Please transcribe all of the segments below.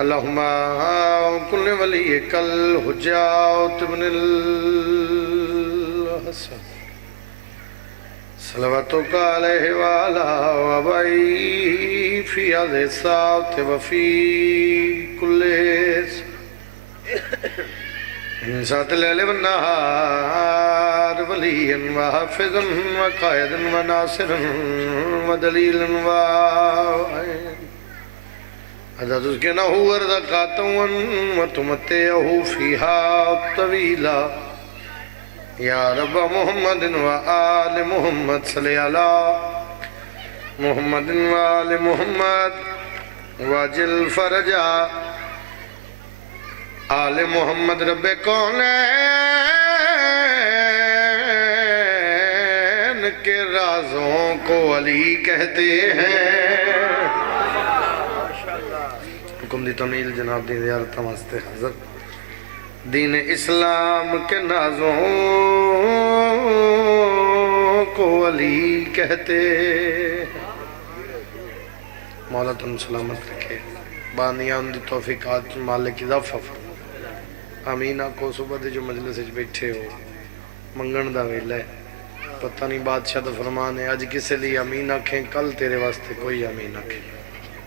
اللہم کل ولیک الحجات ابن الحسن صلواتک علیہ وعلا وبائی فی هذه الساعة وفی کل من ساعة الليل والنهار وليا وحافظا وقائدا وناصرا ودليلا وعينا حتى تسكنه ورزقاته وتمتعه فيها طويلا يا رب محمد وآل محمد صل على محمد وآل محمد واجل فرجا آل محمد رب کونین کے رازوں کو علی کہتے ہیں. حکم دی تمیل جناب دی زیارت واسطے حضرت دین اسلام کے نازوں کو علی کہتے ہیں. مولا تم سلامت رکھے بانیان دی توفیقات مالک اضافہ فرما. آمین آکھو صبح دے جو مجلس وچ بیٹھے ہو منگن دا ویلا ہے پتہ نہیں بادشاہ دا فرمان ہے اج کسے لیے آمین آکھیں کل تیرے واسطے کوئی آمین آکھیں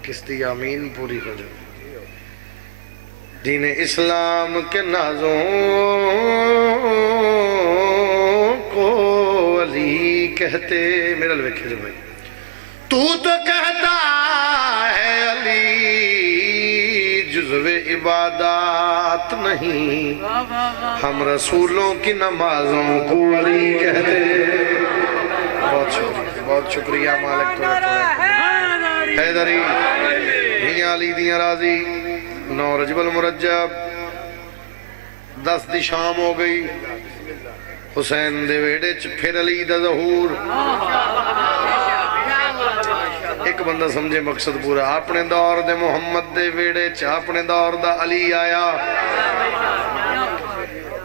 کس دی آمین پوری ہو جائے. دین اسلام کے نازوں کو علی کہتے. میرا لوکھے جو بھائی تو کہتا ہے علی جزو عبادات نہیں ہم رسولوں کی نمازوں کو علی کہتے. بہت شکریہ مالک حیدری میاں علی دیاں راضی 9 رجب المرجب 10 دی شام ہو گئی حسین دے ویڑے چ پھر علی دا ظہور. ایک بندہ سمجھے مقصد پورا اپنے دور دے محمد دے ویڑے چ اپنے دور دا علی آیا.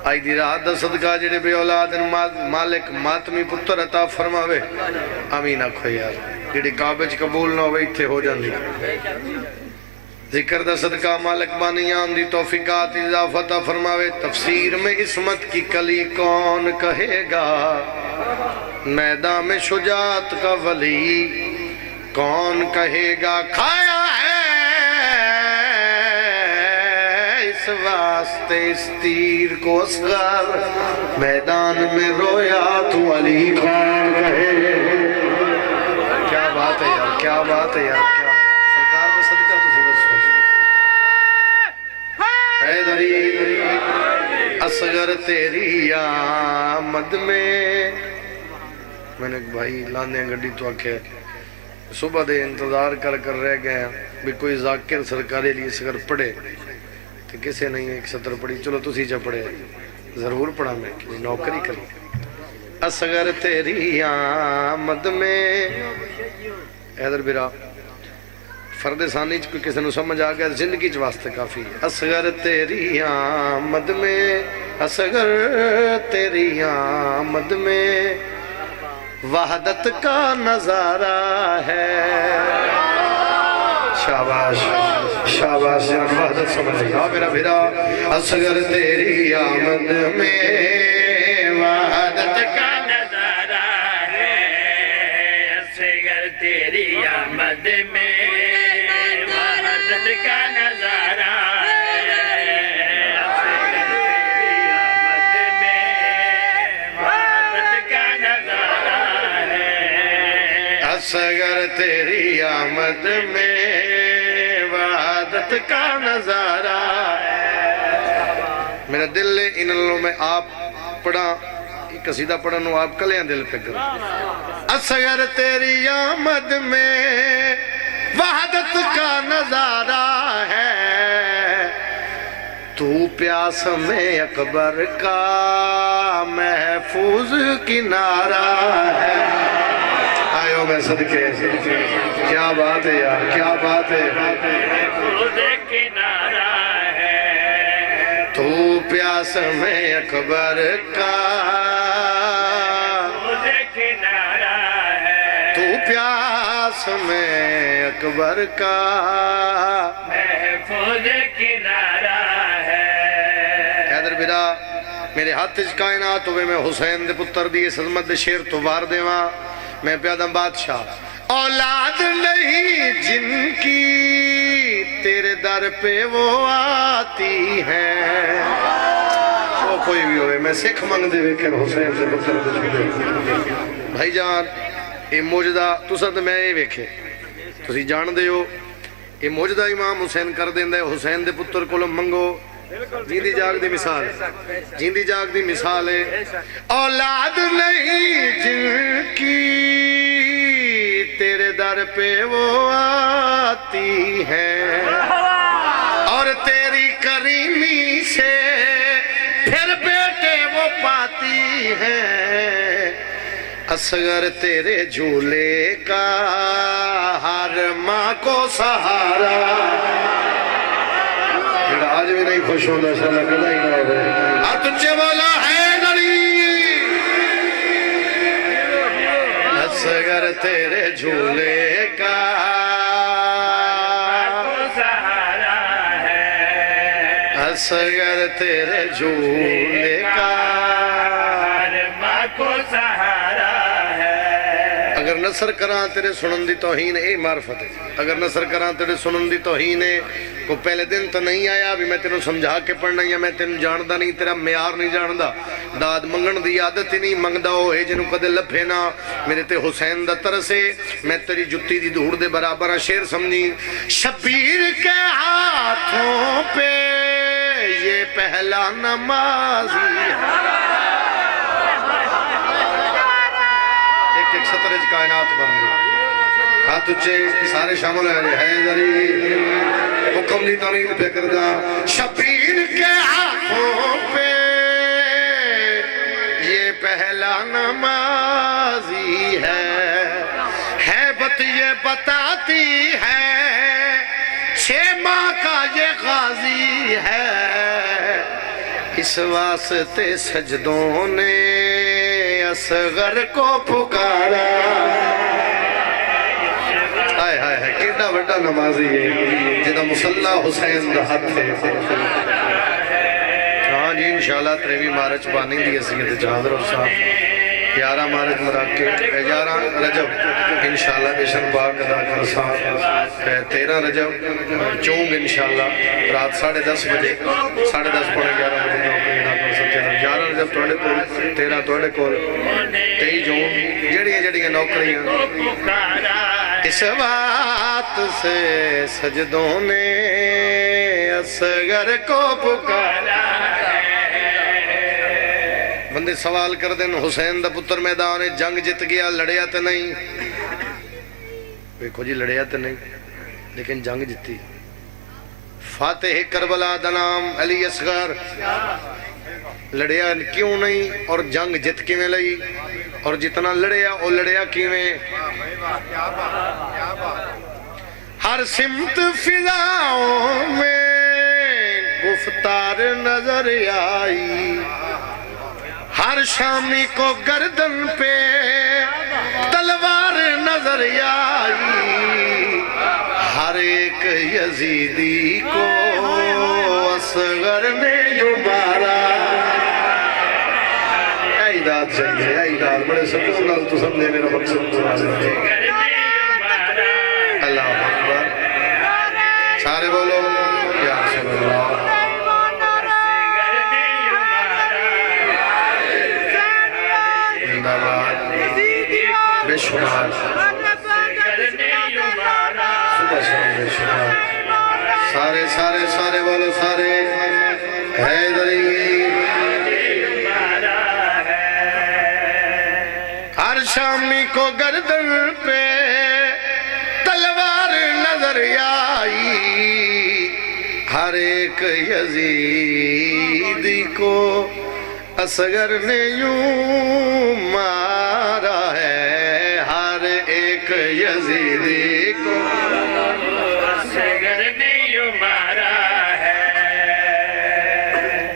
آئی دی رات دا صدقہ جڑے بے اولاد مالک ماتمی پتر عطا فرماوے. آمین آکھو یار جڑی کعبے چ قبول نہ ہوئے تھے ہو جاندی. ذکر دا صدقہ مالک بانیان دی توفیقات اضافہ عطا فرماوے. تفسیر میں عصمت کی کلی کون کہے گا میدان میں شجاعت کا ولی کون کہے گا. کھایا ہے اس واسطے اس تیر کو اصغر میدان میں رویا تو علی کون کہے. کیا بات ہے یار کیا بات ہے یار سرکار میں صدقہ تو سی بس حیدری اصغر تیری آمد میں نے ایک بھائی لانے گھڑی تو آکھے صبح دے انتظار کر رہ گئے بھی کوئی ذاکر سرکارے لیے اصغر پڑھے تو کسے نہیں ایک سطر پڑھی. چلو تسی جا پڑھے ضرور پڑھا میں کہ نوکری کری. اصغر تیری آمد میں حیدر برا فرد ثانی کوئی کسی نے سمجھ آ گیا زندگی چ واسطے کافی ہے. اصغر تیری آمد میں اصغر تیری آمد میں وحدت کا نظارہ ہے. شاباش شاباش جناب وحدت سمجھ گیا میرا بھیرا. اصغر تیری آمد میں وحدت کا نظارہ ہے. اصغر تیری آمد میں وحدت کا نظارہ اصغر تیری آمد میں وحدت کا نظارہ. میرا دل ہے ان اللہ میں آپ پڑھا قصیدہ پڑھنو آپ کلیاں دل پہ کرو. اصغر تیری آمد میں وحدت کا نظارہ ہے تو پیاس میں اکبر کا محفوظ کنارہ ہے. آئیو میں صدقے کیا بات ہے یار کیا بات ہے. تو پیاس میں اکبر کا تو پیاس میں اکبر کا محفوظ کنارہ ہے حیدر بیرا میرے ہاتھ اس کائنات ہوئے میں حسین دے پتر دی اس عظمت دے شیر تو وار دے ماں میں پیادم بادشاہ اولاد نہیں جن کی تیرے در پہ وہ آتی ہیں وہ کوئی بھی ہوئے میں سکھ منگ دے ویکھن حسین دے پتر دے چھوڑے بھائی جان یہ موجدہ تو ساتھ میں یہ ویکھے تسی جان دے ہو یہ موجدہ امام حسین کر دیندے حسین دے پتر کو منگو جیندی جاگ دی مثال جیندی جاگ دی مثال ہے اولاد نہیں جن کی تیرے در پہ وہ آتی ہیں اور تیری کریمی سے پھر بیٹے وہ پاتی ہیں اصغر تیرے جھولے کا ہر ماں کو سہارا آج بھی نہیں خوش ہوتا شاءاللہ کدا ہی نہ ہوئے تجھے بولا ہے نری اصغر تیرے جھولے کا سہارا ہے اصغر تیرے جھولے کا ماں کو سہارا ہے اگر نصر کران تیرے سنن دی توہین اے معرفت ہے اگر نصر کران تیرے سنن دی توہین ہے کو پہلے دن تو نہیں آیا بھی میں تینوں سمجھا کے پڑھنا یا میں تینوں جاندہ نہیں تیرا معیار نہیں جاندہ داد منگن دی عادت ہی نہیں منگدہ ہو اے جنوں کدے لپھے نا میرے تے حسین دا ترسے میں تیری جتی دی دھوڑ دے برابر شیر سمجھی شبیر کے ہاتھوں پہ یہ پہلا نمازی ایک سطرج کائنات بن گئی ہاتھ اچھے سارے شامل ہیں حیدری حکم دی تمید پہ کردہ شبیر کے ہاتھوں پہ یہ پہلا نمازی ہے ہیبت یہ بتاتی ہے 6 ماہ کا یہ غازی ہے اس واسطے سجدوں نے اصغر کو پکارا آئے آئے ہے کیڑا بڑا نمازی ہے جدہ مسلح حسین دا حد ہے ہاں جی انشاءاللہ 23 مارچ بانی دی حیثیت جہادر صاحب 11 مارچ مراکے 11 رجب انشاءاللہ بیشن باغ ادا کر صاحب 13 رجب چونگ انشاءاللہ رات 10:30 بجے 10:30 پونے 11 بجے نوکری ادا کر سکتے ہیں 11 رجب توڑے کول 13 توڑے کول 23 جون جڑیاں نوکریاں اس بات سے سجدوں نے اصغر کو پکارا بندے سوال کر دیں حسین دا پتر میدان جنگ جت گیا لڑیا تے نہیں دیکھو جی لڑیا تے نہیں لیکن جنگ جتی فاتح کربلا دا نام علی اصغر لڑیا کیوں نہیں اور جنگ جت کیویں لئی اور جتنا لڑیا وہ لڑیا کیویں ہر سمت فضاؤں میں گفتار نظر آئی ہر شامی کو گردن پہ تلوار نظر آئی ہر ایک یزیدی کو اصغر نے جو مارا ایداد چاہیے ایداد بڑے سکون نال تو سمجھے میرا مقصد پورا ہے اللہ اکبر سارے بولو یا رسول اللہ بے شمار صبح شام بے شمار سارے سارے سارے بولو سارے حیدری ہر شامی کو گردن پہ تلوار نظر آئی ہر ایک یزیدی کو اصغر نے یوں مارا ہے ہر ایک یزیدی کو اصغر نے یوں مارا ہے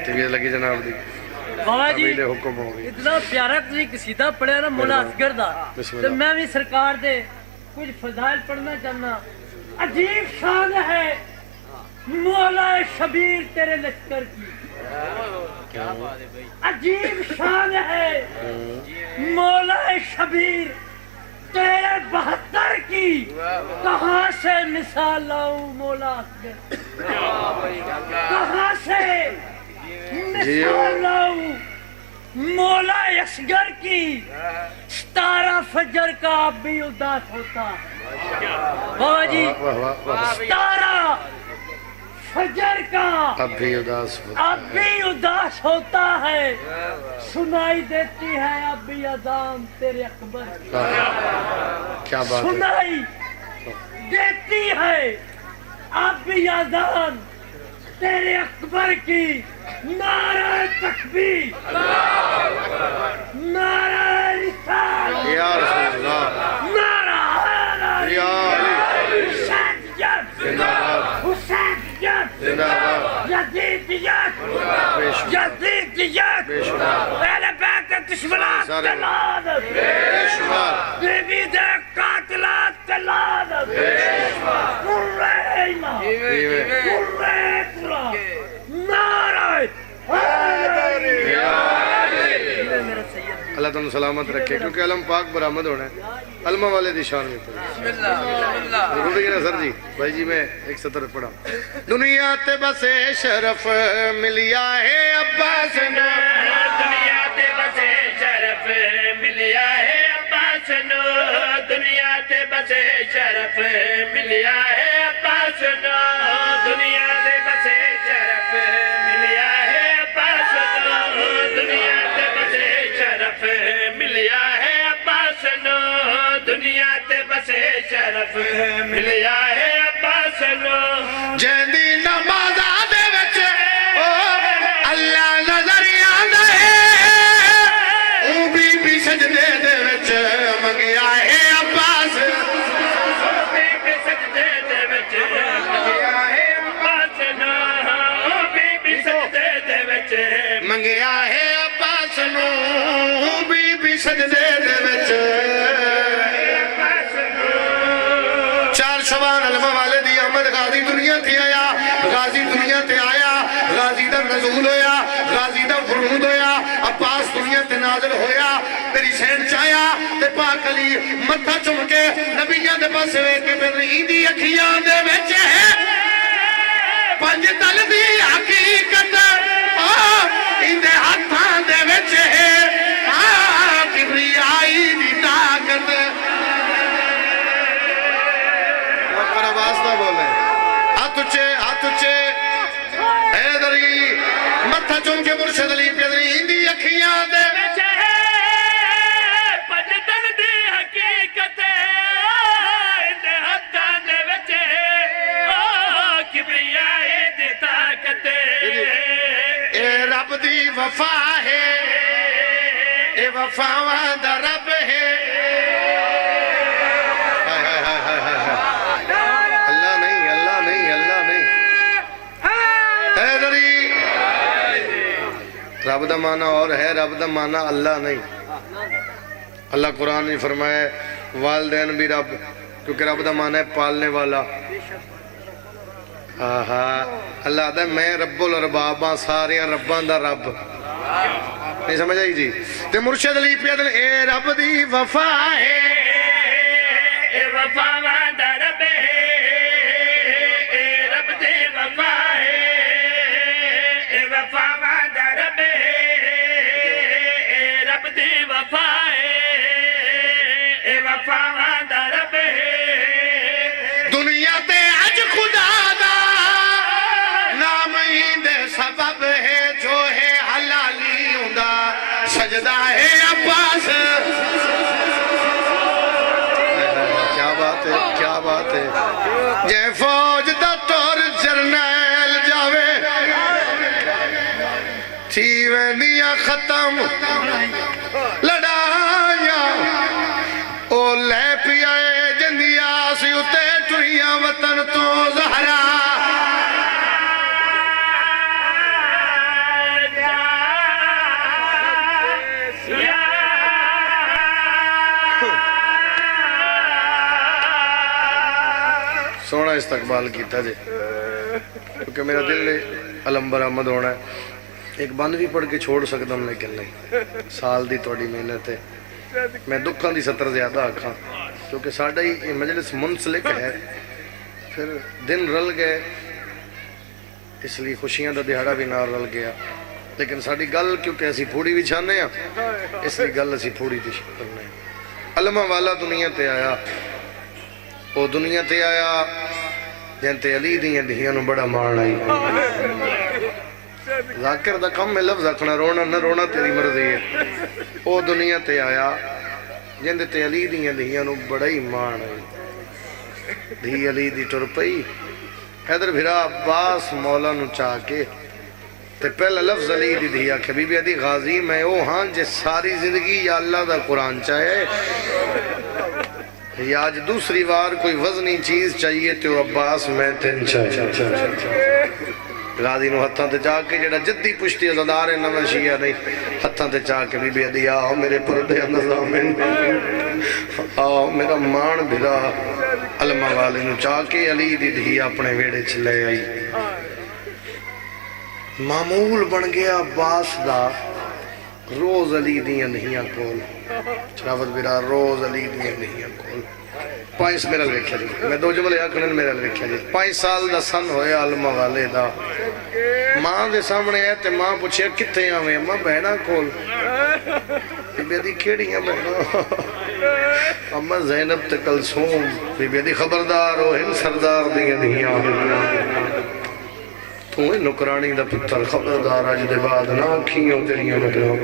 طبیعت لگی جناب دی بابا جی حکم ہو گئی اتنا پیارا تسی قصیدہ پڑھیا نا مولا اصغر دا تو میں بھی سرکار دے کچھ فضائل پڑھنا چاہنا عجیب شان ہے مولا شبیر تیرے لشکر کی، عجیب شان ہے مولا شبیر تیرے 72 کی، کہاں سے مثال لاؤں مولا اکبر، کہاں سے مثال لاؤں مولا اصغر کی، 17 فجر کا اب بھی اداس ہوتا ہے بابا جی، 17 فجر کا اب بھی اداس ہوتا اب بھی اداس ہوتا ہے، سنائی دیتی ہے اب بھی اذان تیرے اکبر کی، کیا بات ہے، سنائی دیتی ہے اب بھی اذان تیرے اکبر کی، نعرہ تکبیر، نعرہ رسالت، یا رسول اللہ، نعرہ حیدر، یا علی، حسین جد، زندہ باد، حسین جد، زندہ باد، یزید جد، بے شمار، یزید جد، بے شمار، اہل بیت دشمنان سارے تلادت، بے شمار، بیوی دے قاتلات تلادت، قرآن بیوے، قرآن نعرہ حیدر، اللہ تم سلامت رکھے، کیونکہ علم پاک برآمد ہونا ہے، علمہ والے دی شان میں تو ضروری ہے نا سر جی، بھائی جی میں ایک سطر پڑھا، دنیا تے بس شرف ملیا ہے عباس نو، دنیا تے بسے شرف ملیا ہے عباس نو، دنیا تے بسے شرف ملیا ہے عباس نو، دنیا تے بسے شرف ملیا ہے عباس نو، دنیا تے بسے شرف ملیا ہے عباس نو، دنیا تے بسے شرف ملیا ہے عباس نو، جہندی نمازاں دے وچ او اللہ نظر آندا ہے، او بی سجدے دے وچ منگیا ہے عباس، بی سجدے دے وچ منگیا ہے عباس نو، بی سجدے دے وچ منگیا ہے عباس نو، بی سجدے دے وچ، چار شبان علمہ والے دی احمد غازی دنیا تے آیا، غازی دنیا تے آیا، غازی دا نزول ہویا، غازی دا فرود ہویا، عباس دنیا تے نازل ہویا، تیری سین چایا تے پاک علی متھا چم کے نبیاں دے پاس وے کے پھر ایندی اکھیاں دے وچ ہے پنج تل دی حقیقت، ایندے ہتھاں دے وچ ہے کبریائی دی طاقت، ہاتھ اچھے حیدری متھا چوم کے مرشد علی پیدری ہندی اکھیاں دے وچ ہے پنجتن دی حقیقت، اندے ہتھاں دے وچ ہے کبریائی دی طاقت، اے رب دی وفا ہے، اے وفاواں دا رب ہے، اللہ نہیں، اللہ نہیں، اللہ نہیں، حیدری رب دا معنی اور ہے، رب دا معنی اللہ نہیں، اللہ قرآن نے فرمایا والدین بھی رب، کیونکہ رب دا معنی ہے پالنے والا، اللہ دا میں رب الارباب ہاں، سارے رباں دا رب، نہیں سمجھ آئی جی، تے مرشد علی پیدل اے رب دی وفا ہے، اے وفاواں دا رب ہے، اے رب دی وفا ہے، اے وفاواں دا رب ہے، اے رب دی وفا ہے، اے وفاواں دا رب ہے، دنیا تے اج خدا دا نام ہی دے سبب ہے، جو ہے حلالی ہوندا سجدہ ہے عباس، کیا بات ہے، کیا بات ہے، جے فوج دا تور جرنیل جاوے تھی وینیاں ختم لڑائیاں، او لے پیائے جندیا سی اتے ٹریاں وطن تو زہرا، سونا استقبال کیتا جے کیونکہ میرا دل ہے علم برآمد ہونا ہے. ایک بند بھی پڑھ کے چھوڑ سکتا ہوں لیکن نہیں, سال دی توڑی محنت ہے. میں دکھاں دی سطر زیادہ آکھاں کیونکہ ساڑھا ہی یہ مجلس منسلک ہے, پھر دن رل گئے اس لیے خوشیاں دا دہاڑا بھی نال رل گیا. لیکن ساڑھی گل کیونکہ اسی پھوڑی بھی چھانے ہیں اس لیے گل اسی پھوڑی دی کرنے ہیں. علمہ والا دنیا تے آیا, وہ دنیا تے آیا جنتے علی دیاں دہیاں نو بڑا مان آئی. ذاکر دا کم میں لفظ اکھنا رونا نہ رونا تیری مرضی ہے. وہ دنیا تے آیا جنتے تے علی دیاں دہیاں نو بڑا ہی مان آئی. دھی علی دی ٹر پئی حیدر بھرا عباس مولا نو چاہ کے تے پہلا لفظ علی دی دیا کہ بی بی ادی غازی میں او ہاں جے ساری زندگی یا اللہ دا قرآن چاہے یا آج دوسری بار کوئی وزنی چیز چاہیے تو عباس میں تین چاہے. غازی نو ہتھاں تے چاہ کے جڑا جدی پشتی ازادار ہے نہ شیعہ نہیں, ہتھاں تے چاہ کے بی بی ادی آؤ میرے پردے نظامن آؤ میرا مان بھرا. علمہ والے نو چاہ کے علی دی دھی اپنے ویڑے چلے آئی. معمول بن گیا عباس دا روز علی دیاں دہیاں کول, شرافت بیرا روز علی دیاں دہیاں کول. 5 میرا لکھیا جی, میں 2 جملے آکھنن میرا لکھیا جی. 5 سال دا سن ہویا علمہ والے دا. ماں دے سامنے آئے تے ماں پوچھے کتے آویں؟ ماں بہنا کول. بی بی دی کھیڑیاں بہنا اما زینب تے کلثوم. بی بی دی خبردار ہو ہن سردار دیاں دہیاں تو نکرانی دا پتر خبردار آج دے بعد نہ کھیوں تیریاں نکروں.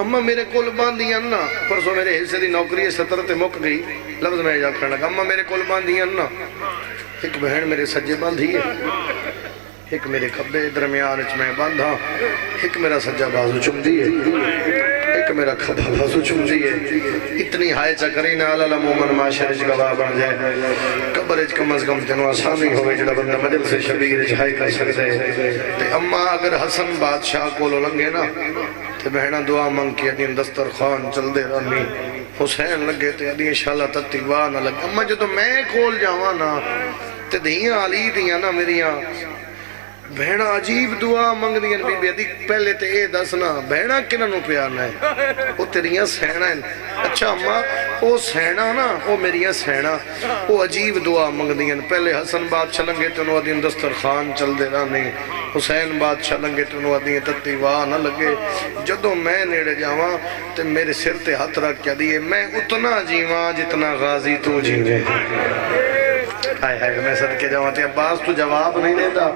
اماں میرے کول باندیاں نا, پرسوں میرے حصے دی نوکری ستر تے مک گئی. لفظ میں جا کرنا لگا, اماں میرے کول باندیاں نا. ایک بہن میرے سجے باندھی ہے, ایک میرے کھبے درمیان اچ میں باندھا, ایک میرا سجا بازو چم دی ہے, ایک میرا کھبا بازو چم دی ہے. اتنی ہائے چکری نال مومن معاشرے چ گواہ بن جائے. قبر اچ کم از کم تینوں آسانی ہوئے جڑا بندہ مجلس شبیر اچ ہائے کر سکتے. تے اما اگر حسن بادشاہ کولو لنگے نا تے بہنا دعا منگ کے ادین دسترخوان چل دے رہنی. حسین لگے تے ادین شالہ تتی واہ نہ لگے. اما جو تو میں کھول جاواں نا تے دھیاں علی دیاں نا میریاں بہنا عجیب دعا منگ دیاں. بی بی دی پہلے تے اے دسنا بہنا کنہ نو پیارنا ہے, وہ تیریاں سہنا ہیں. اچھا اماں وہ سہنا نا وہ میریاں سہنا وہ عجیب دعا منگ دیاں. پہلے حسن بادشاہ لنگے تے انہوں ادین دسترخوان چل دے رہنے, حسین بادشاہ لنگے تے انہوں ادین تتی واہ نہ لگے. جدوں میں نیڑے جاواں تے میرے سر تے ہاتھ رکھ کے دیئے میں اتنا جیواں جتنا غازی تو جیوے. ہائے ہائے میں صدقے جاواں تے عباس تو جواب نہیں دیتا.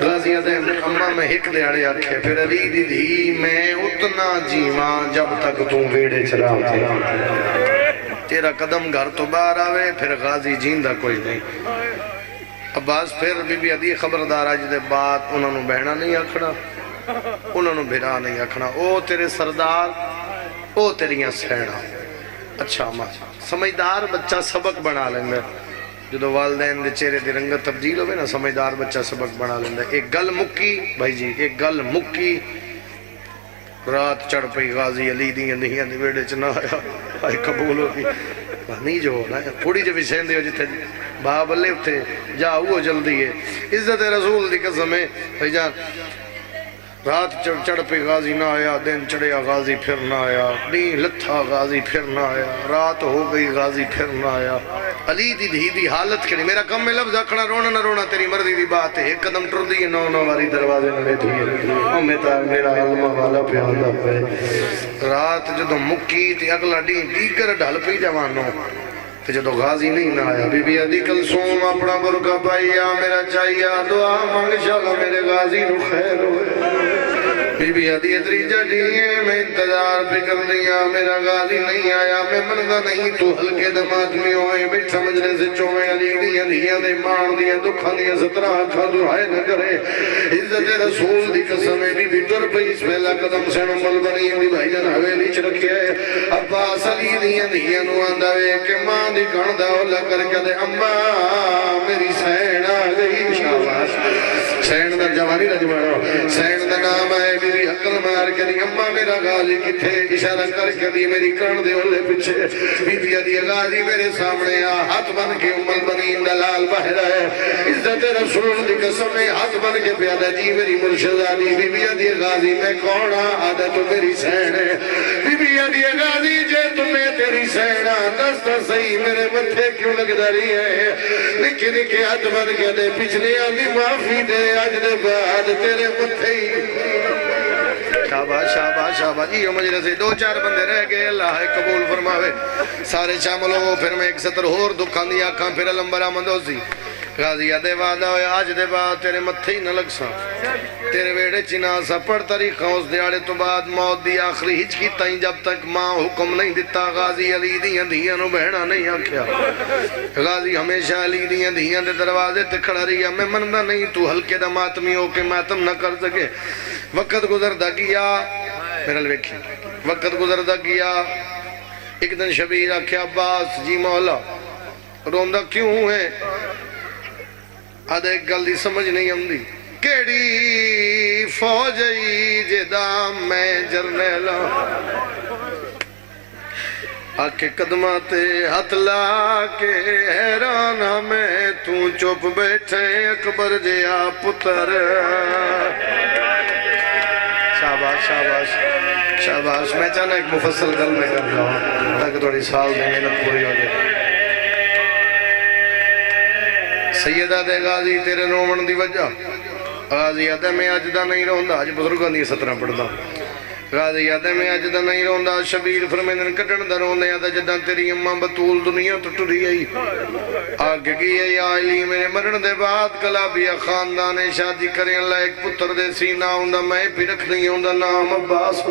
غازیاں دے اماں میں ہک دیاڑے آکھے پھر علی دی دھی میں اتنا جیواں جب تک تو ویڑے چلا تیرا قدم گھر تو باہر آوے. پھر غازی جیندہ کوئی نہیں. عباس پھر بی بی عدی خبردار آج دے بعد انہوں نے بہنا نہیں آکھنا, انہوں نے بھرا نہیں آکھنا. او تیرے سردار او تیریاں سہنا. اچھا ماں سمجھدار بچہ سبق بنا لیں. جدو والدین دے چہرے دی رنگت تبدیل ہوئے نا سمجھدار بچہ سبق بنا لیندہ. ایک گل مکی بھائی جی, ایک گل مکی. رات چڑھ پئی غازی علی دیاں دہیاں دی ویڑے چ نہ آیا. آئے قبول ہوگی نہیں جو ہونا ہے پوڑی جو وشین دیو جتے باب اللہ اتے جا وہ جلدی ہے. عزت رسول دی قسم ہے بھائی جان. رات چڑھ پہ غازی نہ آیا, دن چڑھیا غازی پھر نہ آیا, دین لتھا غازی پھر نہ آیا, رات ہو گئی غازی پھر نہ آیا. علی دی دھی دی حالت کری میرا کم میں لفظ اکھنا رونا نہ رونا تیری مرضی دی بات ہے. ایک قدم ٹر دی ہے 9 واری دروازے نہ بیٹھی ہے. امیتا میرا علمہ والا پیاندہ پہ رات جدو مکی تی اگلا دین دیگر ڈھل پی جوانوں تے جدو غازی نہیں نہ آیا. بی بی عدی کلثوم اپنا برکہ پائیا میرا چاہیا دعا مانگ شاءاللہ میرے غازی نو خیر ہوئے. بی بی عدی ادری جڑیے میں انتظار پہ کر دیا میرا غازی نہیں آیا. میں منگا نہیں تو ہلکے دماغ میں ہوئے بیٹھا مجلے سے چوئے علی دیاں دیاں دے مان دیاں دکھا دیاں 17 آنکھا دعائے نہ کرے. عزت رسول دی قسم ہے. بی بی ٹر پہ اس پہلا قدم سے نمبل بنی دی بھائی جان حویلی چ رکھے. عباس علی دیاں دیاں نو آندہ وے کہ ماں دی گھن دا اولا کر کے دے اماں میری سین آ گئی. شاباش سین دا جوانی رجمانو سین دا نام ہے. بی بی عقل مار کے دی اماں میرا غازی کتھے اشارہ کر کے دی میری کان دے اولے پیچھے بی بی دی غازی میرے سامنے آ ہاتھ بن کے ام البنین دلال بہ رہا ہے عزت رسول دی قسم ہے ہاتھ بن کے پیادہ جی میری مرشدانی بی بی دی غازی میں کون آدھا تو میری سین ہے بی بی دی غازی جے تمہیں تیری سینہ دست صحیح میرے متھے کیوں لگ داری ہے نکے نکے ہاتھ بن کے دے پچھلے آدھی معافی دے آج دے بعد تیرے متھے ہی شاباش شاباش شاباش یہ مجلس سے 2-4 بندے رہ گئے اللہ قبول فرماوے سارے شامل ہو پھر میں ایک سطر اور دکھان دیا کھاں پھر علم آمد ہو سی غازی دے وعدہ ہوئے آج دے بعد تیرے متھے ہی نہ لگ سا تیرے ویڑے چنا سا پڑھ طریقہ اس دیاڑے تو بعد موت دی آخری ہچ کی تائیں جب تک ماں حکم نہیں دیتا غازی علی دیاں دیاں نو بہنا نہیں آکھیا غازی ہمیشہ علی دیاں دیاں دے دروازے تے کھڑا رہیا میں مندا نہیں تو ہلکے دا ماتمی ہو کے ماتم نہ کر سکے وقت گزردا گیا میرا لویکھی وقت گزردا گیا ایک دن شبیر آکھیا عباس جی مولا روندہ کیوں ہے آدھے ایک گل دی سمجھ نہیں آمدی کیڑی فوجی جدام میں جرنیلا آکے قدماتے ہاتھ لا کے حیران ہمیں تو چپ بیٹھے اکبر جیا پتر شاباش شاباش شاباش میں چاہنا ایک مفصل گل میں کر رہا ہوں تاکہ تھوڑی سال میں محنت پوری ہو جائے سیدہ دے غازی تیرے رومن دی وجہ غازی آدھے میں آج دا نہیں رہندا آج بزرگوں دی 17 پڑھدا غازی آدھے میں آج دا نہیں رہندا شبیر فرمیندن کٹن دا روندے آدھے جدہ تیری اماں بطول دنیا تو ٹری آئی آگے گئی ہے یا علی میرے مرن دے بعد کلابیہ خاندان شادی کریں اللہ ایک پتر دے سینہ ہوندہ میں پھر رکھ نہیں ہوندہ نام عباس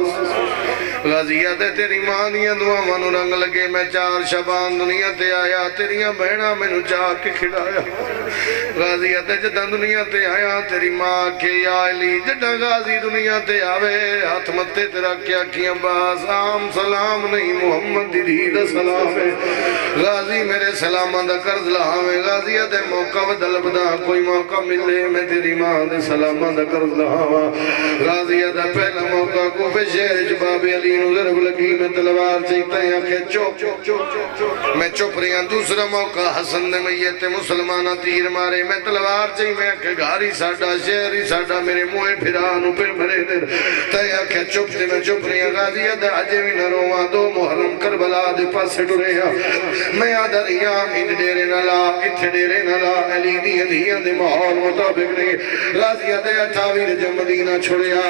غازی آدھے تیری ماں دیا دعا مانو رنگ لگے میں 4 شبان دنیا تے آیا تیریاں بہنہ میں نو چاہ کے کھڑایا غازی آدھے جدہ دنیا تے آیا تیری ماں کے یا علی جدہ غازی دنیا تے آوے ہاتھ متے تیرا کیا کیا باز عام سلام نہیں محمد دید سلام ہے غازی میرے سلامہ دا قرض لہاوے غازی آدھے موقع بدل بدا کوئی موقع ملے میں تیری ماں دے سلامہ دا قرض لہاوا غازی آدھے پہلا موقع کو پہ شہر جباب علی نو ضرب لگی میں تلوار چیتا ہے آنکھیں چوپ میں چوپ رہی ہوں دوسرا موقع حسن دے میت مسلمانہ تیر مارے میں تلوار چاہی میں آنکھیں گھاری ساڑھا شہری ساڑھا میرے موئے پھرانو پھر بھرے در تے آنکھیں چوپ تے میں چوپ رہی ہوں غازی آدھے آجے بھی نہ رواں 2 محرم کربلا دے پاسے ڈرے ہیں میں آدھا رہیا انج ڈیرے نہ لا اتھے ڈیرے نہ لا علی دیاں دے ماحول مطابق نہیں غازی آدھے 28 دے مدینہ چھوڑیا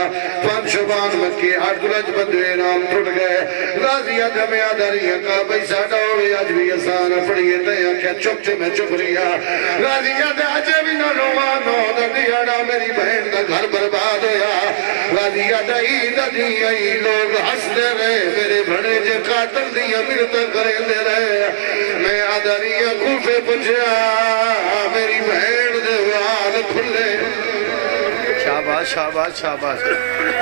5 شبان مکے 8 دلج بدوے نام ٹوٹ گئے غازی آدھے میں آدھا رہیا کہا بھئی ساڑھا ہوئے آج بھی آسان پڑھئے تے آنکھیں چوپ تے میں چوپ رہیا غازی آدھے آجے بھی نہ رواں 9 دا دیاڑا میری بہن دا گھر برباد ہویا غازی آدھے عید دی آئی لوگ ہس دے رہے میرے بھڑے جے قاتل دیا مرتا کریں دے رہے میں آدھا رہیا کوفے پچھا میری بہن دے وال کھلے شاباش شاباش شاباش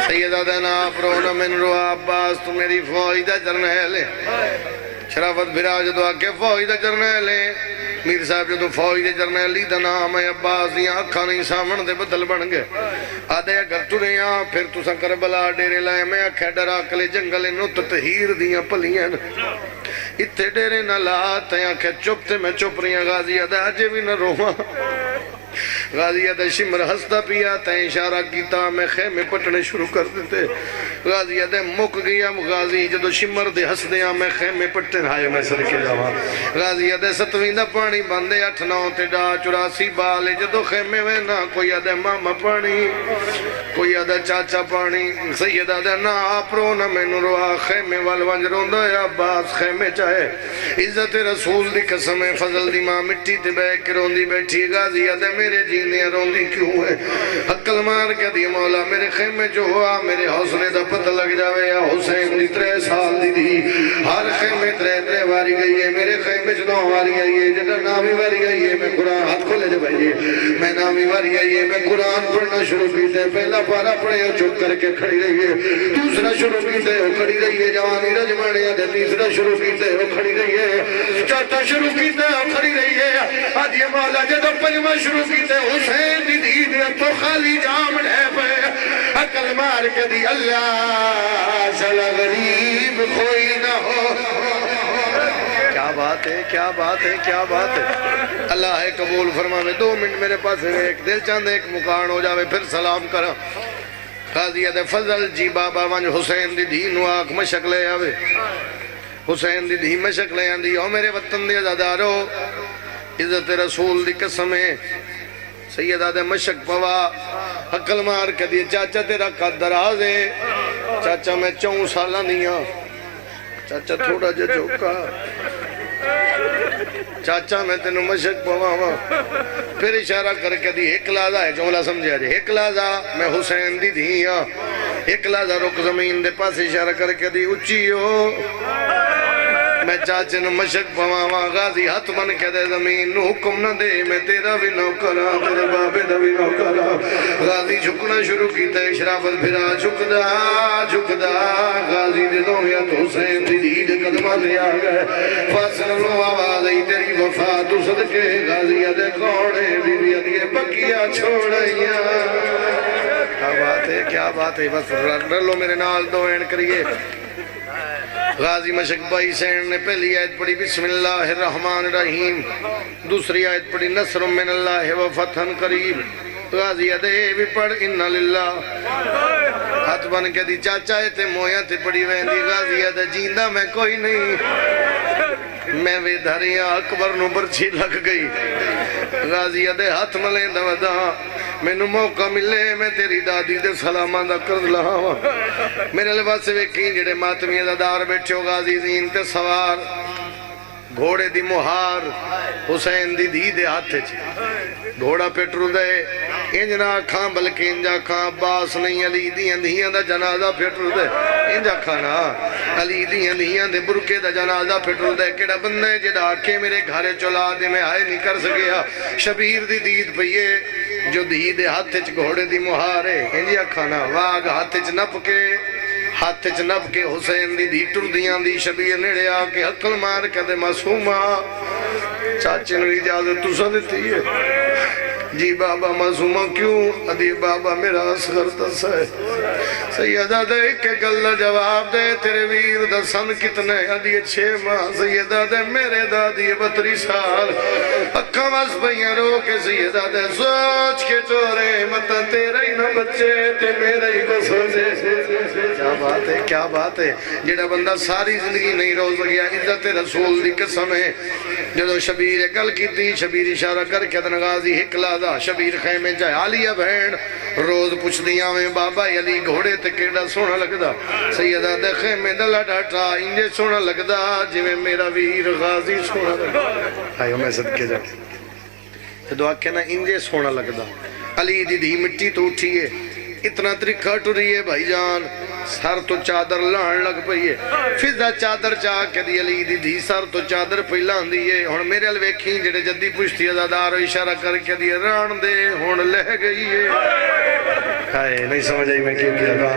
سیدہ دینا پرونا من رو عباس تو میری فوج دا جرنیل شرافت بھرا جدو آکے فوج دا جرنیل میر صاحب جدو فوج دے جرنیلی دا نام ہے عباس دیاں اکھا نہیں سامن دے بدل بن گئے آدھے اگر تُرے آن پھر تُسا کربلا ڈیرے لائے میں اکھے ڈرا کلے جنگل نت تہیر دیاں پلیاں اتھے ڈیرے نہ لاتے آنکھیں چپتے میں چپ رہی ہیں غازی آدھے آجے بھی نہ روہاں غازی آدھے شمر ہستا پیا تین اشارہ کیتا میں خیمے پٹنے شروع کر دیتے غازی آدھے مک گیا غازی جدو شمر دے ہس دیا میں خیمے پٹنے آئے میں صدقے جاواں غازی آدھے 7ویں دا پانی باندے 8-9 تے ڈا 84 بالے جدو خیمے میں نہ کوئی آدھے ماما پانی کوئی آدھے چاچا پانی سید آدھے نا آپرو نہ میں نروا خیمے والوانج روندہ یا باس خیمے چاہے عزت رسول دی قسم فضل دی ماں مٹی تے بے کے روندی بیٹھی غازی آدھے میرے جینے روندی کیوں ہے حقل مار کے دی مولا میرے خیمے جو ہوا میرے حوصلے دا پتہ لگ جاوے یا حسین دی 3 سال دی ہر خیمے 3 واری گئی ہے میرے خیمے 9 واری آئی ہے جدہ نامی واری گئی ہے میں قرآن ہاتھ کھولے جو بھائیے میں نامی واری آئی ہے میں قرآن پڑھنا شروع کیتے پہلا پارا پڑھے ہو چپ کر کے کھڑی رہی ہے دوسرا شروع کیتے ہو کھڑی رہی ہے جوانی رجمانے آدھے تیسرا شروع کیتے ہو کھڑی رہی ہے چوتھا شروع کیتے ہو کھڑی رہی ہے آدھی مولا جدہ 5واں شروع کیتے حسین دی دید تو خالی جام ڈھے پہ عقل مار کے دی اللہ سلا غریب کوئی نہ ہو. کیا بات ہے کیا بات ہے کیا بات ہے. اللہ ہے قبول فرماوے. 2 منٹ میرے پاس ہے. ایک دل چاند ایک مکان ہو جاوے پھر سلام کرا. قاضی دے فضل جی بابا ونج حسین دی دھی نو آنکھ مشک لے آوے. حسین دی دھی مشک لے آندی او میرے وطن دے عزادارو عزت رسول دی قسم ہے. سیدہ دے مشک پوا حقل مار کے دی چاچا تیرا قد دراز ہے. چاچا میں 4 سالہ نہیں ہوں. چاچا تھوڑا جا چوکا. چاچا میں تینوں مشک پوا ہوں. پھر اشارہ کر کے دی ایک لازہ ہے جملہ سمجھا جائے. ایک لازہ میں حسین دی دھی ہوں. ایک لازہ رک زمین دے پاس اشارہ کر کے دی اچھی ہو. میں چاچے نو مشک پواواں. غازی ہاتھ بن کے دے زمین نو حکم نہ دے میں تیرا بھی نوکراں تیرے بابے دا بھی نوکراں. غازی جھکنا شروع کیتا. اشرافت پھرا جھکدا جھکدا غازی دے دویا تو حسین دی دھی دے قدماں تے آ گئے. فاصل نو آواز آئی تیری وفا تو صدقے غازی دے کوڑے بی بی دی بکیاں چھوڑیاں. کیا بات ہے کیا بات ہے. بس رلو میرے نال دو اینڈ کریے. غازی مشک بھائی سین نے پہلی آیت پڑھی بسم اللہ الرحمن الرحیم. دوسری آیت پڑھی نصر من اللہ و فتح قریب. غازی ادے بھی پڑھ انا للہ. ہاتھ بن کے دی چاچا تے مویاں تے پڑھی ویندی. غازی ادے جیندہ میں کوئی نہیں. میں وے دھریاں اکبر نو برچھی لگ گئی. غازی ادے ہاتھ ملیں دودا میں نو موقع ملے میں تیری دادی دے سلامان دا کرد لہاں. میرے لباس سے ویکھیں جڑے ماتمی عزادار بیٹھے ہو. غازی زین تے سوار گھوڑے دی مہار حسین دی دھی دے ہاتھے چھ. گھوڑا پیٹرو دے انجنا کھاں بلکہ انجا کھاں. عباس نہیں علی دیاں دھیاں دا جنازہ پیٹرو دے انجا کھانا. علی دیاں دھیاں دے برکے دا جنازہ پیٹرو دے. کیڑا بندے جڑا آکے میرے گھارے چلا دے میں آئے نہیں کر سکیا. شبیر دی دید پئیے جو دھی دے ہاتھے چھ گھوڑے دی مہارے انجا کھانا. واگ ہاتھے چھ نپ کے ہاتھ چ نب کے حسین دی دھی ٹر دیاں دی. شبیر نیڑے آ کے حقل مار کے دے معصومہ چاچے نے اجازت تو سا دیتی ہے. جی بابا معصومہ کیوں؟ ادھی بابا میرا اصغر تس ہے. سیدہ دے کے گلہ جواب دے تیرے ویر دا سن کتنے؟ ادھی 6 ماہ. سیدہ دے میرے دادی 32 سال. اکھاں واس بھئیاں رو کے سیدہ دے سوچ کے ٹورے مطا تیرے ہی نہ بچے تے میرے ہی کو سوچے. کیا بات ہے کیا بات ہے. جڑا بندہ ساری زندگی نہیں روز گیا. عزت رسول دی قسم ہے. جدو شبیر گل کی تھی شبیر اشارہ کر کے غازی ہکلا دا. شبیر خیمے جائے عالیہ بہن روز پوچھ دیا میں بابا علی گھوڑے تے کیڑا سونا لگدا. سیدہ دے خیمے دلہ ڈاٹا انجے سونا لگدا جویں میرا ویر غازی سونا لگدا. آئیو میں صدقے جا کے دعا کہنا انجے سونا لگدا. علی دی دھی مٹی تو اٹھئیے اتنا طریقہ ٹوریے بھائی جان. سر تو چادر لان لگ پئیے. فضا چادر چاہ کے دی علی دی دھی سر تو چادر پہلان دیئے. ہون میرے الویکھیں جڑے جدی پشتی عزادار اشارہ کر کے دی ران دے ہون لہ گئی ہے. ہائے نہیں سمجھ آئی میں کیوں کیا تھا.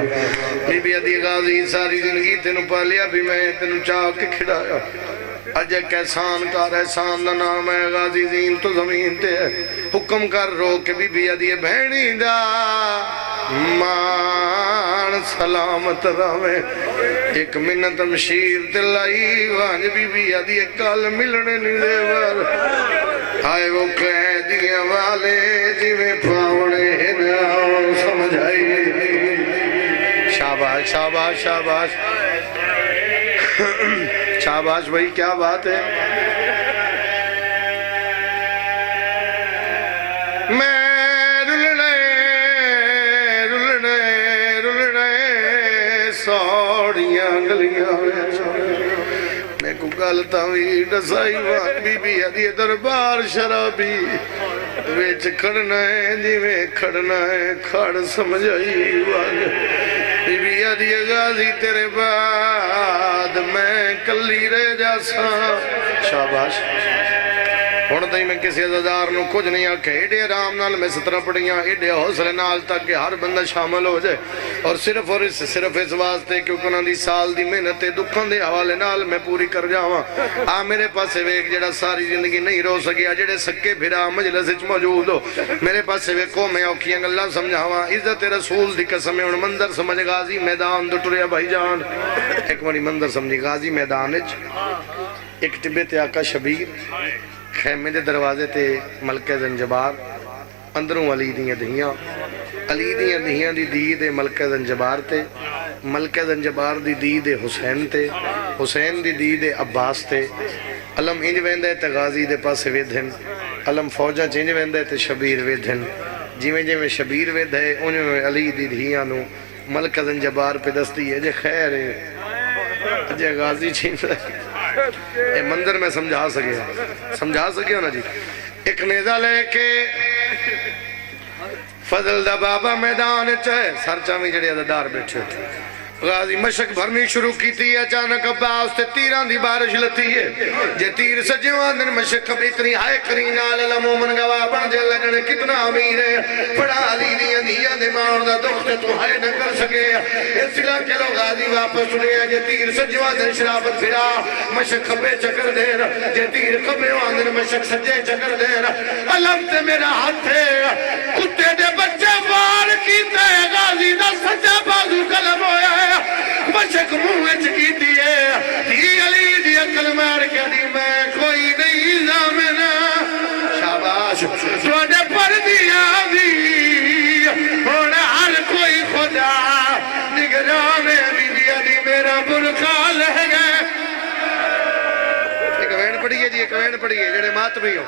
بی بی ادھی غازی ساری زندگی تینوں پالیا بھی میں تینوں چاہ کے کھڑایا. اج ایک احسان کار احسان دا نام ہے. غازی زین تو زمین تے ہے. حکم کر رو کے بی بی ادھی بہنی دا مان سلامت راویں. ایک منت مشیر دلائی وانج بی بی ادھی کال ملنے نہیں دے ور. آئے وہ قیدیاں والے جی میں پاوڑے ہیں سمجھ آئی. شاباش شاباش شاباش شاباش بھائی کیا بات ہے. میں سوڑیاں گلیاں میں کو گلتا ہوئی ڈسائی وان بی بی ادھی دربار شرابی ویچ کھڑنا ہے جی میں کھڑنا ہے کھڑ سمجھائی وان بی بی ادھی غازی تیرے بعد میں کلی رہ جاسا. شاباش ہن تھی میں کسی عزادار نو کچھ نہیں آکھے ایڈے آرام نال میں سترہ پڑیاں ایڈے حوصلے نال تک کہ ہر بندہ شامل ہو جائے اور صرف اس واسطے کیونکہ انہاں دی سال دی محنت دکھاں دے حوالے نال میں پوری کر جاواں آ میرے پاسے ویکھ جڑا ساری زندگی نہیں رو سکیا جڑے سکے بھرا مجلس وچ موجود ہو میرے پاسے ویکھو میں اوکھیاں گلاں سمجھاواں عزت رسول دی قسم ہن منظر سمجھ غازی میدان تو ٹریا بھائی جان ایک واری منظر سمجھی غازی میدان وچ ایک ٹبے تے آقا شبیر خیمے دے دروازے تے ملکہ زنجبار اندروں علی دیاں دہیاں دی دید ملکہ زنجبار تے ملکہ زنجبار دی دید حسین تے حسین دی دید عباس تے علم انج ویندے تے غازی دے پاسے ویدھن علم فوجہ چنج ویندے تے شبیر ویدھن جیویں شبیر ویدھے انہیں علی دی دہیاں نو ملکہ زنجبار پہ دستی ہے جے خیر ہے جے غازی چنج اے مندر میں سمجھا سکے ہو نا جی ایک نیزہ لے کے فضل دا بابا میدان چاہے سر چاہویں جڑے عددار بیٹھے غازی مشک بھرنی شروع کی تھی اچانک عباس تے تیران دی بارش لتی ہے جے تیر سجوان دن مشک اب اتنی ہائے کرین آل مومن گواہ بن جے لگنے کتنا امیر ہے پڑا علی دیاں دیاں دے مار دا دخت تو ہائے نہ کر سکے اس علاقے لو غازی واپس سنے جے تیر سجوان دن شرابت پھرا مشک خبے چکر دیر جے تیر خبے وان دن مشک سجے چکر دیر علم تے میرا ہاتھ ہے کتے دے بچے وار کیتے غازی دا سجا بازو کلم ہویا ہے مشک منہ چکی دیئے دی علی دی عقل مار کے دی میں کوئی نہیں زامنا شاباش توڑے پر دیا دی ہونا ہر کوئی خدا نگرانے بھی دیا دی میرا برکھا لہ گئے ایک وین پڑھئے جڑے ماتمی ہو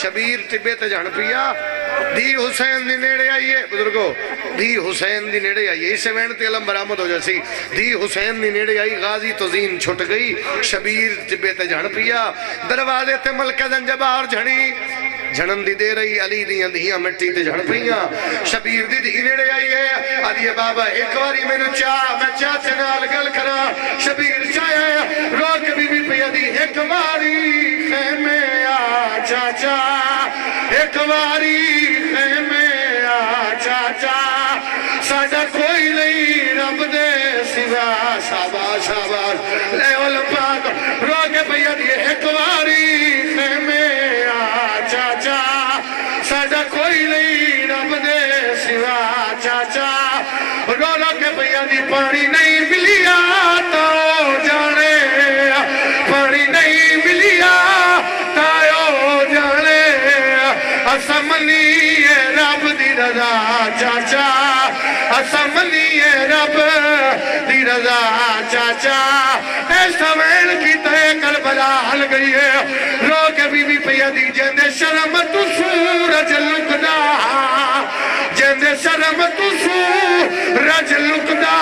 شبیر طبے تے جان پیا دی حسین دی نیڑے آئیے بزرگو دی حسین دی نیڑے آئیے اسے وینتی علم برامت ہو جاسی دی حسین دی نیڑے آئی غازی تو زین چھٹ گئی شبیر طبے تے جان پیا دروازے تے ملکہ زنجبار جھنی جھنن دی دے رہی علی دیاں دیاں مٹی تے جھڑ پئیاں شبیر دی دی نیڑے آئی ہے آدھی بابا ایک واری میں نو میں چاچے نال گل کرا شبیر چاہے رو کے بی پیا دی ایک واری خیمے آ چاچا ایک واری خیمے آ چاچا ساڈا کوئی نہیں رب دے سوا شاباش شاباش لے ول پاک رو کے پیا دی ایک واری خیمے چاچا ساڈا کوئی نہیں رب دے سوا چاچا رو رو کے بھیا دی پانی نہیں ملیا تو جانے پانی نہیں ملیا تایو جانے اسا منیے رب دی رضا چاچا اسا منیے رب دی رضا چاچا ایسا وین کی تے کربلا حل گئی ہے رو کے بی پیا دی جندے شرم تو سورج لکدا جندے شرم تو سورج لکدا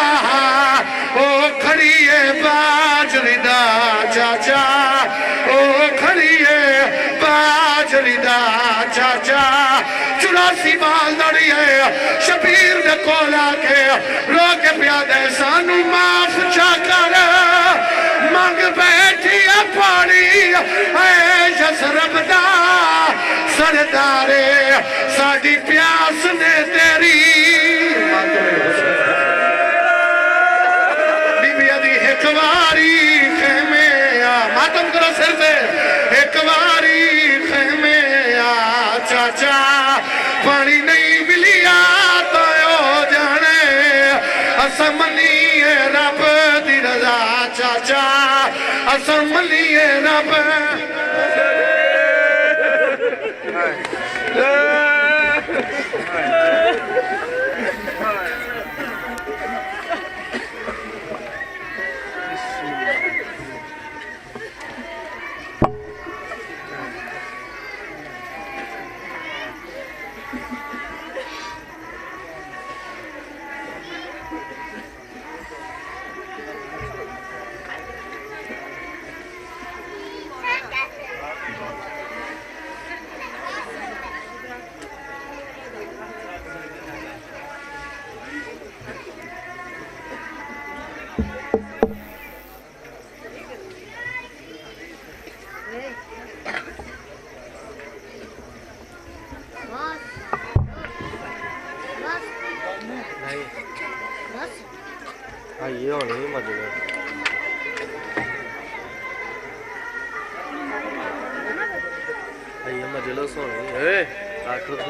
او کھڑی ہے باجری دا چاچا او کھڑی ہے باجری دا چاچا 84 بال دڑی ہے شبیر دے کولا کے رو کے پیا دے سانو معاف چا کر مانگ بیٹھی پانی اے جسرب دا سردارے ساڑی پیاس نے تیری بی بی ادھی ایک واری خیمے آ ماتم کرو سر سے ایک واری خیمے آ چاچا پانی نہیں ملیا تو جانے اسمنی رب دی رضا چاچا اسمنی رب ہاں یہ ہونی مجلس یہ مجلس ہونی آخر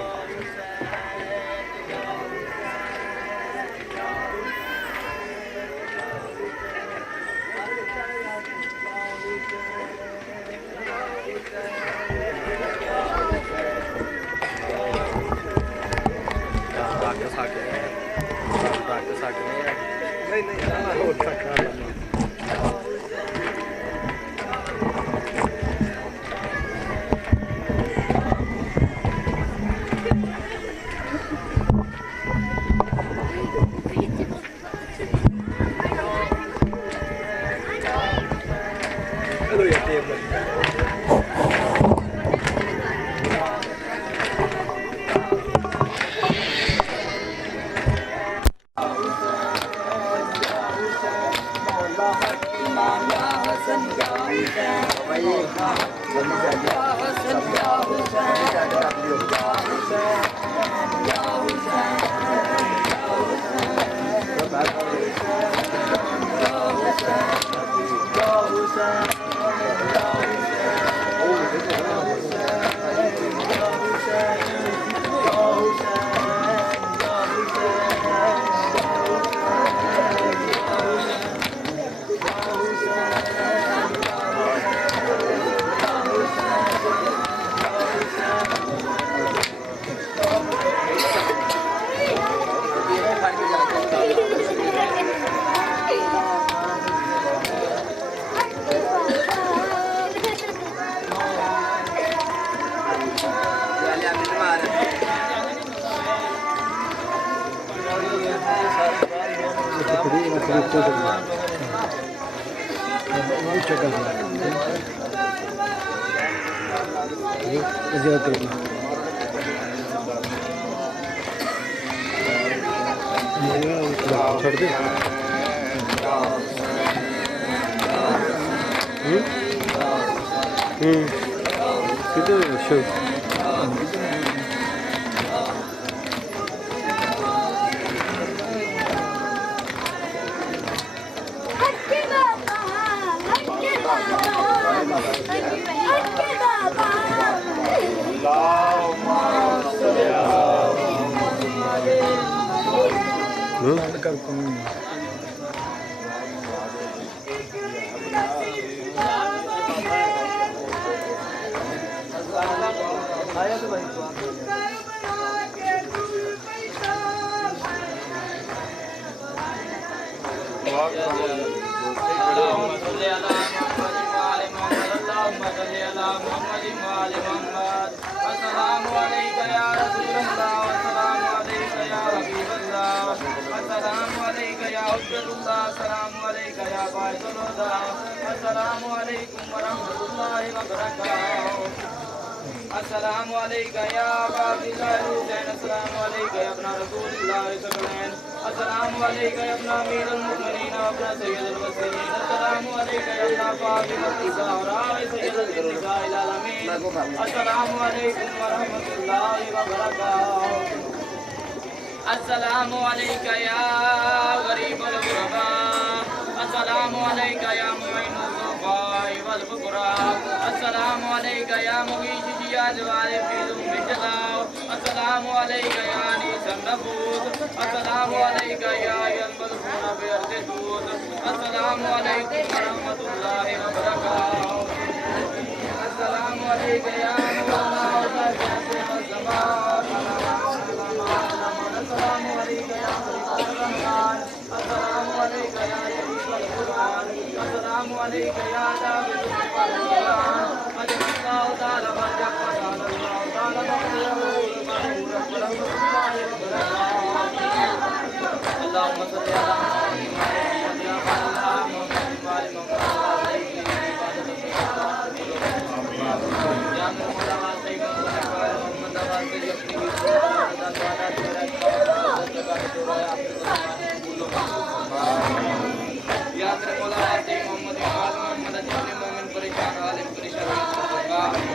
السلام علیکم یا باقی حسین السلام علیکم یا ابن رسول اللہ ثقلین السلام علیکم یا ابن امیر المؤمنین ابن سید الوسیلین السلام علیکم یا ابن فاطمہ الزہراء سید النساء العالمین السلام علیکم ورحمۃ اللہ وبرکاتہ السلام علیکم یا غریب الغرباء السلام علیکم یا معین الضعفاء والفقراء السلام علیکم یا مغیث جوار فیض مجلاو السلام علیکم یا انیس النفوس السلام علیکم یا المذکور بیرد دود السلام علیکم ورحمۃ اللہ وبرکاتہ السلام علیکم یا مولانا السلام علیکم یا الرحمن السلام علیکم یا القرآن السلام علیکم یا داود القرآن اجل اللہ تعالی وجہ اللہ تعالی اللهم صل على محمد يا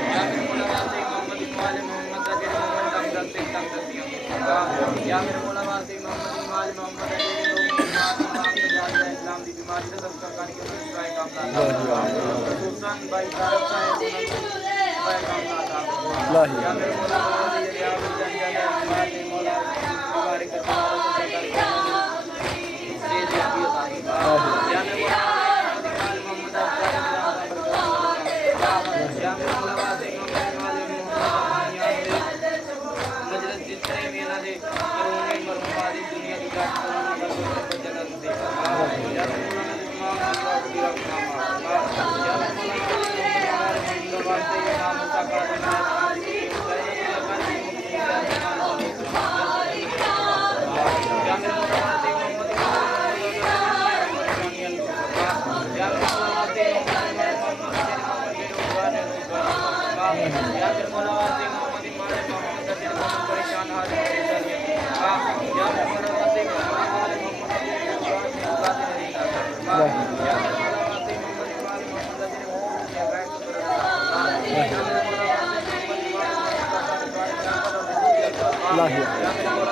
الله محمد يا میرے مولا واسطے محمد صدقہ کر کے انہیں سرائے کام لاتا خصوصاً بھائی طارق صاحب سرائے کام لاتا یا میرے مولا بہت ہی ریاض الجنجل ہے ہمارے مولا ہمارے کتناروں سے کر کے سید یابی عطا یا میرے مولا محمد یا میرے مولا واسع مجلس جتنے بھی نہ دے کرونے مرموماتی دنیا کی جات کرونے کا جنت دے یا میرے مولا تمام کی رکھنا یا میرے مولا ہمارے واسطے یہ نام مستقبل اللہ